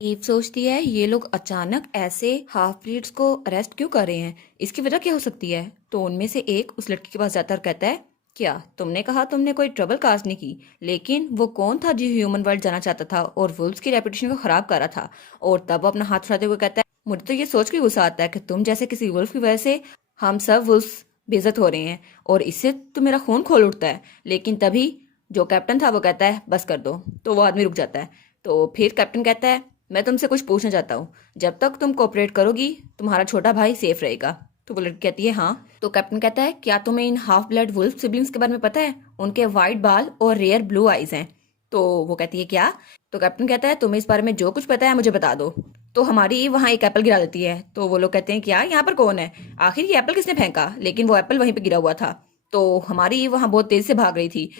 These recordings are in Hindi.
ईव सोचती है ये लोग अचानक ऐसे हाफ ब्रीड्स को अरेस्ट क्यों कर रहे हैं, इसकी वजह क्या हो सकती है। तो उनमें से एक उस लड़की के पास जाता और कहता है, क्या तुमने कहा तुमने कोई ट्रबल कास्ट नहीं की, लेकिन वो कौन था जो ह्यूमन वर्ल्ड जाना चाहता था और वुल्फ्स की रेपुटेशन को खराब कर रहा था। और तब वो अपना हाथ उठाते हुए कहता है, मुझे तो ये सोच के गुस्सा आता है कि तुम जैसे किसी वुल्फ की वजह से हम सब वुल्फ्स बेइज्जत हो रहे हैं और इससे तो मेरा खून खोल उठता है। लेकिन तभी जो कैप्टन था वो कहता है बस कर दो, तो वो आदमी रुक जाता है। तो फिर कैप्टन कहता है, मैं तुमसे कुछ पूछना चाहता हूँ, जब तक तुम कोऑपरेट करोगी तुम्हारा छोटा भाई सेफ रहेगा। तो वो लड़की कहती है हाँ। तो कैप्टन कहता है, क्या तुम्हें इन हाफ ब्लड वुल्फ सिबलिंग्स के बारे में पता है, उनके वाइट बाल और रेयर ब्लू आईज हैं। तो वो कहती है क्या। तो कैप्टन कहता है, तुम्हें इस बारे में जो कुछ पता है मुझे बता दो। तो हमारी वहाँ एक एप्पल गिरा देती है। तो वो लोग कहते हैं, क्या यहाँ पर कौन है, आखिर ये एप्पल किसने फेंका, लेकिन वो एप्पल वहीं पे गिरा हुआ था। तो हमारी वहाँ बहुत तेज से भाग रही थी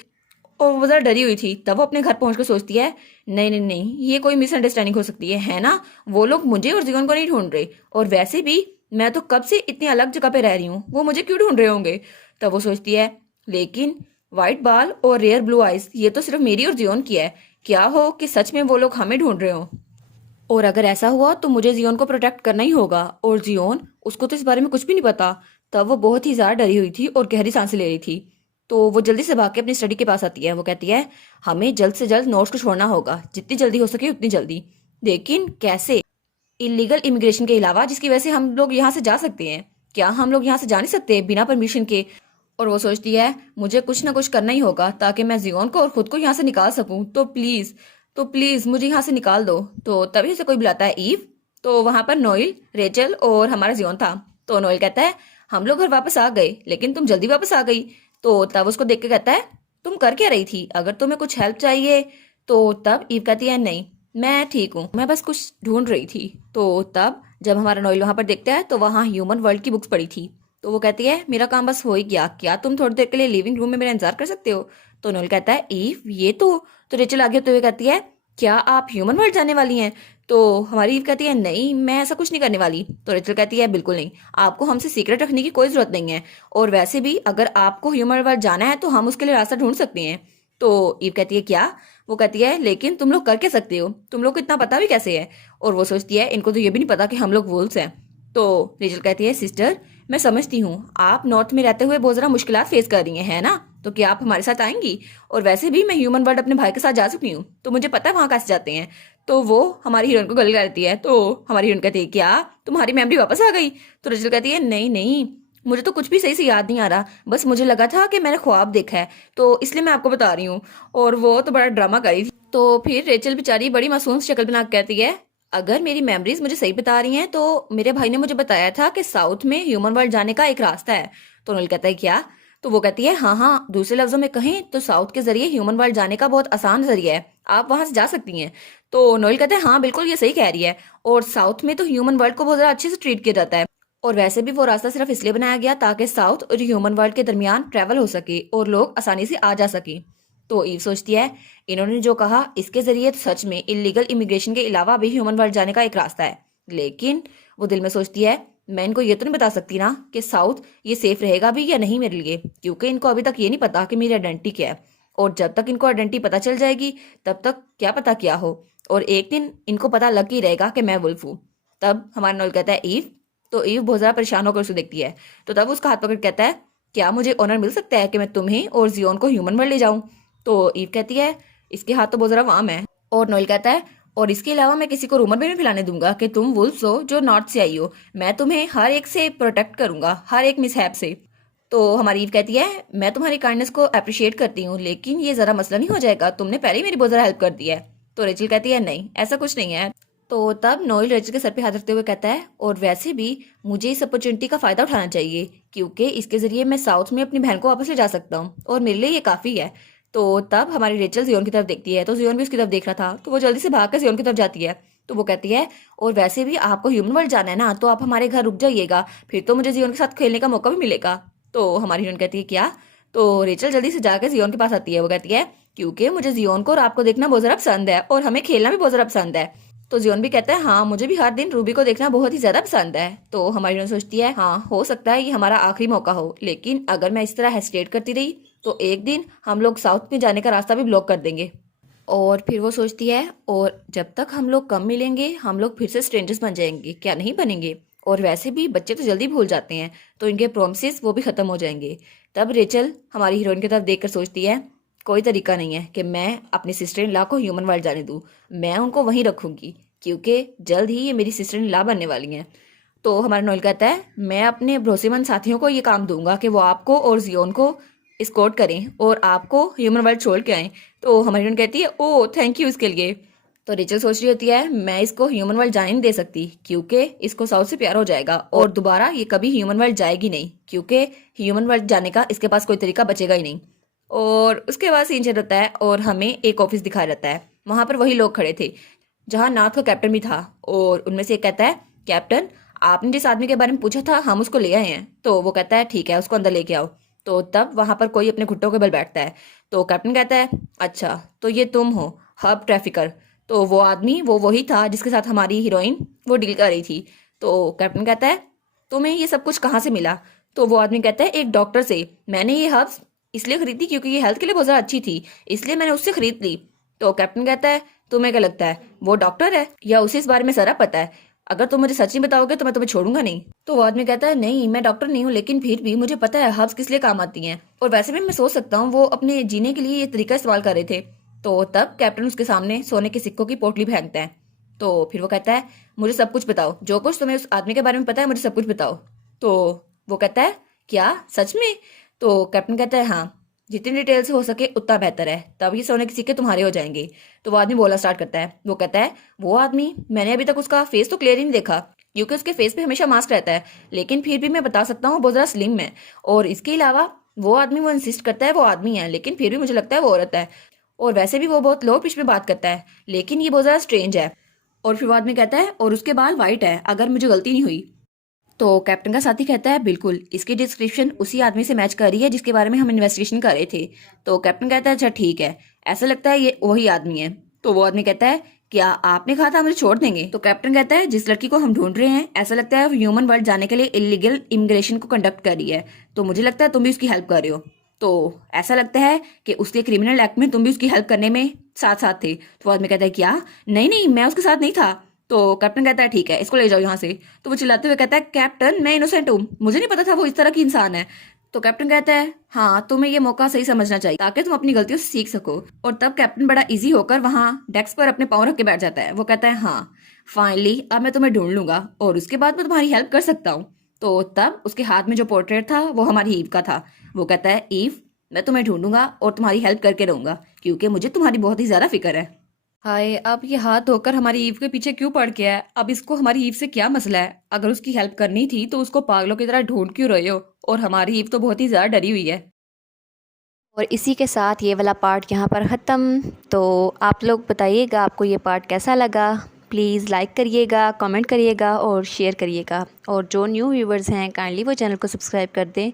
और वो जरा डरी हुई थी। तब वो अपने घर पहुंचकर सोचती है, नहीं नहीं नहीं, ये कोई मिसअंडरस्टैंडिंग हो सकती है ना। वो लोग मुझे और जीवन को नहीं ढूंढ रहे, और वैसे भी मैं तो कब से इतनी अलग जगह पे रह रही हूँ, वो मुझे क्यों ढूंढ रहे होंगे। तब वो सोचती है, लेकिन व्हाइट बाल और रेयर ब्लू आइज ये तो सिर्फ मेरी और जियोन की है, क्या हो कि सच में वो लोग हमें ढूंढ रहे हो। और अगर ऐसा हुआ तो मुझे जियोन को प्रोटेक्ट करना ही होगा, और जियोन उसको तो इस बारे में कुछ भी नहीं पता। तब वो बहुत ही ज्यादा डरी हुई थी और गहरी सांसें ले रही थी। तो वो जल्दी से भाग के अपनी स्टडी के पास आती है। वो कहती है, हमें जल्द से जल्द नोट्स को छोड़ना होगा, जितनी जल्दी हो सके उतनी जल्दी। लेकिन कैसे, इलीगल इमिग्रेशन के अलावा जिसकी वजह से हम लोग यहाँ से जा सकते हैं, क्या हम लोग यहाँ से जा नहीं सकते बिना परमिशन के। और वो सोचती है, मुझे कुछ ना कुछ करना ही होगा ताकि मैं जियोन को और खुद को यहाँ से निकाल सकूं। तो प्लीज मुझे यहाँ से निकाल दो। तो तभी से कोई बुलाता है ईव। तो वहां पर नोइल, रेचल और हमारा जियोन था। तो नोइल कहता है, हम लोग घर वापस आ गए, लेकिन तुम जल्दी वापस आ गई। तो तब उसको देख के कहता है, तुम कर क्या रही थी, अगर तुम्हें कुछ हेल्प चाहिए। तो तब ईव कहती है, नहीं मैं ठीक हूँ, मैं बस कुछ ढूंढ रही थी। तो तब जब हमारा नोइल वहां पर देखता है तो वहां ह्यूमन वर्ल्ड की बुक्स पड़ी थी। तो वो कहती है, मेरा काम बस हो ही गया, क्या तुम थोड़ी देर के लिए लिविंग रूम में मेरा इंतजार कर सकते हो। तो नोइल कहता है, ईव ये तो रेचल आगे होते हुए कहती है, क्या आप ह्यूमन वर्ल्ड जाने वाली हैं। तो हमारी ईव कहती है, नहीं मैं ऐसा कुछ नहीं करने वाली। तो रेचल कहती है, बिल्कुल नहीं, आपको हमसे सीक्रेट रखने की कोई जरूरत नहीं है, और वैसे भी अगर आपको ह्यूमन वर्ल्ड जाना है तो हम उसके लिए रास्ता ढूंढ सकते हैं। तो ईव कहती है, क्या। वो कहती है, लेकिन तुम लोग कर क्या सकते हो, तुम लोग को इतना पता भी कैसे है। और वो सोचती है, इनको तो ये भी नहीं पता कि हम लोग वुल्फ्स हैं। तो रेचल कहती है, सिस्टर मैं समझती हूँ आप नॉर्थ में रहते हुए बहुत ज़रा मुश्किलात फेस कर रही हैं, है ना, तो क्या आप हमारे साथ आएंगी। और वैसे भी मैं ह्यूमन वर्ल्ड अपने भाई के साथ जा चुकी हूँ, तो मुझे पता है वहाँ कैसे जाते हैं। तो वो हमारी हीरोइन को गले लगाती है। तो हमारी हीरोइन कहती है, क्या तुम्हारी मेमोरी वापस आ गई। तो रेचल कहती है, नहीं नहीं, मुझे तो कुछ भी सही से याद नहीं आ रहा, बस मुझे लगा था कि मैंने ख्वाब देखा है, तो इसलिए मैं आपको बता रही हूँ। और वो तो बड़ा ड्रामा करी थी। तो फिर रेचल बेचारी बड़ी मासूम शक्ल बना के कहती है, अगर मेरी मेमोरीज मुझे सही बता रही हैं तो मेरे भाई ने मुझे बताया था कि साउथ में ह्यूमन वर्ल्ड जाने का एक रास्ता है। तो नोएल कहता है, क्या। तो वो कहती है, हाँ हाँ, दूसरे लफ्जों में कहें तो साउथ के जरिए ह्यूमन वर्ल्ड जाने का बहुत आसान जरिया है, आप वहां से जा सकती हैं। तो नोएल कहता है, हाँ बिल्कुल ये सही कह रही है, और साउथ में तो ह्यूमन वर्ल्ड को बहुत ज्यादा अच्छे से ट्रीट किया जाता है। और वैसे भी वो रास्ता सिर्फ इसलिए बनाया गया ताकि साउथ और ह्यूमन वर्ल्ड के दरमियान ट्रेवल हो सके और लोग आसानी से आ जा सके। तो ईव सोचती है, इन्होंने जो कहा इसके जरिए तो सच में इलीगल इमिग्रेशन के अलावा भी ह्यूमन वर्ल्ड जाने का एक रास्ता है। लेकिन वो दिल में सोचती है, मैं इनको ये तो नहीं बता सकती ना कि साउथ ये सेफ रहेगा भी या नहीं मेरे लिए, क्योंकि इनको अभी तक ये नहीं पता कि मेरी आइडेंटिटी क्या है। और जब तक इनको आइडेंटिटी पता चल जाएगी तब तक क्या पता क्या हो, और एक दिन इनको पता लग ही रहेगा कि मैं वुल्फ हूँ। तब हमारा नॉल कहता है, ईव। तो ईव बहुत ज्यादा परेशान होकर उसे देखती है। तो तब उसका हाथ पकड़ के कहता है, क्या मुझे ऑनर मिल सकता है कि मैं तुम्हें और जियोन को ह्यूमन वर्ल्ड ले जाऊं। तो ईव कहती है, इसके हाथ तो बहुत जरा वाम है। और नोएल कहता है, और इसके अलावा मैं किसी को रूमर भी नहीं फैलाने दूंगा कि तुम वुल्फ्स हो जो नॉर्थ से आई हो, मैं तुम्हें हर एक से प्रोटेक्ट करूंगा, हर एक मिसहैप से। तो हमारी ईव कहती है, मैं तुम्हारी काइंडनेस को अप्रिशिएट करती हूँ, लेकिन ये जरा मसला नहीं हो जाएगा, तुमने पहले ही मेरी बहुत ज्यादा हेल्प कर दी है। तो रेचल कहती है, नहीं ऐसा कुछ नहीं है। तो तब नोएल रेचल के सर पे हाथ रखते हुए कहता है, और वैसे भी मुझे इस अपॉर्चुनिटी का फायदा उठाना चाहिए, क्योंकि इसके जरिए मैं साउथ में अपनी बहन को वापस ले जा सकता हूँ, और मेरे लिए ये काफी है। तो तब हमारी रेचल जियोन की तरफ देखती है, तो जियोन भी उसकी तरफ देख रहा था, तो वो जल्दी से भाग कर जियोन की तरफ जाती है। तो वो कहती है, और वैसे भी आपको ह्यूमन वर्ल्ड जाना है ना, तो आप हमारे घर रुक जाइएगा, फिर तो मुझे जियोन के साथ खेलने का मौका भी मिलेगा। तो हमारी हीरोइन कहती है, क्या। तो रेचल जल्दी से जाकर जियोन के पास आती है। वो कहती है, क्योंकि मुझे जियोन को और आपको देखना बहुत ज्यादा पसंद है, और हमें खेलना भी बहुत ज्यादा पसंद है। तो जियोन भी कहता है, हाँ मुझे भी हर दिन रूबी को देखना बहुत ही ज्यादा पसंद है। तो हमारी हीरोइन सोचती है, हाँ हो सकता है ये हमारा आखिरी मौका हो, लेकिन अगर मैं इस तरह हेस्टेट करती रही तो एक दिन हम लोग साउथ में जाने का रास्ता भी ब्लॉक कर देंगे। और फिर वो सोचती है, और जब तक हम लोग कम मिलेंगे हम लोग फिर से स्ट्रेंजर्स बन जाएंगे, क्या नहीं बनेंगे? और वैसे भी बच्चे तो जल्दी भूल जाते हैं, तो इनके प्रोमिस वो भी ख़त्म हो जाएंगे। तब रेचल हमारी हीरोइन की तरफ देखकर सोचती है, कोई तरीका नहीं है कि मैं अपनी सिस्टर इन लॉ को ह्यूमन वर्ल्ड जाने दूँ। मैं उनको वहीं रखूँगी, क्योंकि जल्द ही ये मेरी सिस्टर इन लॉ बनने वाली हैं। तो हमारा नोएल कहता है, मैं अपने भरोसेमंद साथियों को ये काम दूंगा कि वो आपको और जियोन को स्कॉट करें और आपको ह्यूमन वर्ल्ड छोड़ के आएँ। तो हमारी हीरोइन कहती है, ओह थैंक यू इसके लिए। तो रेचल सोच रही होती है, मैं इसको ह्यूमन वर्ल्ड जाने नहीं दे सकती, क्योंकि इसको साउथ से प्यार हो जाएगा और दोबारा ये कभी ह्यूमन वर्ल्ड जाएगी नहीं, क्योंकि ह्यूमन वर्ल्ड जाने का इसके पास कोई तरीका बचेगा ही नहीं। और उसके बाद सीन चल जाता है और हमें एक ऑफिस दिखाया जाता है। वहां पर वही लोग खड़े थे जहां नाथ का कैप्टन भी था, और उनमें से एक कहता है, कैप्टन आपने जिस आदमी के बारे में पूछा था हम उसको ले आए हैं। तो वो कहता है, ठीक है उसको अंदर लेके आओ। तो तब वहां पर कोई अपने घुट्टों के बल बैठता है। तो कैप्टन कहता है, अच्छा तो ये तुम हो हब ट्रैफिकर। तो वो आदमी वो वही था जिसके साथ हमारी हीरोइन वो डील कर रही थी। तो कैप्टन कहता है, तुम्हें ये सब कुछ कहाँ से मिला? तो वो आदमी कहता है, एक डॉक्टर से। मैंने ये हर्ब्स इसलिए खरीदी क्योंकि ये हेल्थ के लिए बहुत ज़्यादा अच्छी थी, इसलिए मैंने उससे खरीद ली। तो कैप्टन कहता है, तुम्हें क्या लगता है वो डॉक्टर है या उसे इस बारे में सारा पता है? अगर तुम मुझे सच नहीं बताओगे तो मैं तुम्हें छोड़ूंगा नहीं। तो वो आदमी कहता है, नहीं मैं डॉक्टर नहीं हूँ, लेकिन फिर भी मुझे पता है हर्ब्स किस लिए काम आती हैं, और वैसे भी मैं सोच सकता हूँ वो अपने जीने के लिए ये तरीका इस्तेमाल कर रहे थे। तो तब कैप्टन उसके सामने सोने के सिक्कों की पोटली फेंकता है। तो फिर वो कहता है, मुझे सब कुछ बताओ, जो कुछ तुम्हें उस आदमी के बारे में पता है मुझे सब कुछ बताओ। तो वो कहता है, क्या सच में? तो कैप्टन कहता है, हाँ जितनी डिटेल से हो सके उतना बेहतर है, तब ये सोने के सिक्के तुम्हारे हो जाएंगे। तो वो आदमी बोलना स्टार्ट करता है। वो कहता है, वो आदमी मैंने अभी तक उसका फेस तो क्लियर ही नहीं देखा, क्योंकि उसके फेस पे हमेशा मास्क रहता है, लेकिन फिर भी मैं बता सकता हूँ बहुत ज़्यादा स्लिम है। और इसके अलावा वो आदमी वो इंसिस्ट करता है वो आदमी है, लेकिन फिर भी मुझे लगता है वो औरत है। और वैसे भी वो बहुत लो पिच में बात करता है, लेकिन ये बहुत ज़्यादा स्ट्रेंज है। और फिर वो आदमी कहता है, और उसके बाल वाइट है अगर मुझे गलती नहीं हुई। तो कैप्टन का साथी कहता है, बिल्कुल इसकी डिस्क्रिप्शन उसी आदमी से मैच कर रही है जिसके बारे में हम इन्वेस्टिगेशन कर रहे थे। तो कैप्टन कहता है, अच्छा ठीक है, ऐसा लगता है ये वही आदमी है। तो वो आदमी कहता है, क्या आपने कहा था मुझे छोड़ देंगे? तो कैप्टन कहता है, जिस लड़की को हम ढूंढ रहे हैं ऐसा लगता है ह्यूमन वर्ल्ड जाने के लिए इलीगल इमिग्रेशन को कंडक्ट कर रही है, तो मुझे लगता है तुम भी उसकी हेल्प कर रहे हो। तो ऐसा लगता है कि उसके क्रिमिनल एक्ट में तुम भी उसकी हेल्प करने में साथ साथ थे। तो वो आदमी कहता है, क्या? नहीं नहीं मैं उसके साथ नहीं था। तो कैप्टन कहता है, ठीक है इसको ले जाओ यहाँ से। तो वो चिल्लाते हुए कहता है, कैप्टन मैं इनोसेंट हूँ, मुझे नहीं पता था वो इस तरह की इंसान है। तो कैप्टन कहता है, हाँ तुम्हें ये मौका सही समझना चाहिए ताकि तुम अपनी गलतियों से सीख सको। और तब कैप्टन बड़ा इजी होकर वहाँ डेस्क पर अपने पाँव रख के बैठ जाता है। वो कहता है, हाँ फाइनली अब मैं तुम्हें ढूंढ लूंगा और उसके बाद मैं तुम्हारी हेल्प कर सकता हूँ। तो तब उसके हाथ में जो पोर्ट्रेट था वो हमारी ईव का था। वो कहता है, ईव मैं तुम्हें ढूंढूंगा और तुम्हारी हेल्प करके रहूंगा, क्योंकि मुझे तुम्हारी बहुत ही ज्यादा फिक्र है। हाय, अब ये हाथ धोकर हमारी ईव के पीछे क्यों पड़ गया है? अब इसको हमारी ईव से क्या मसला है? अगर उसकी हेल्प करनी थी तो उसको पागलों की तरह ढूंढ क्यों रहे हो? और हमारी ईव तो बहुत ही ज्यादा डरी हुई है। और इसी के साथ ये वाला पार्ट यहाँ पर ख़त्म। तो आप लोग बताइएगा आपको ये पार्ट कैसा लगा। प्लीज़ लाइक करिएगा, कमेंट करिएगा और शेयर करिएगा। और जो न्यू व्यूवर्स हैं काइंडली वो चैनल को सब्सक्राइब कर दें।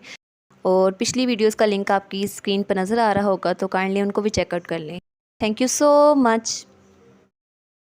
और पिछली वीडियोस का लिंक आपकी स्क्रीन पर नज़र आ रहा होगा, तो काइंडली उनको भी चेकआउट कर लें। Thank you so much.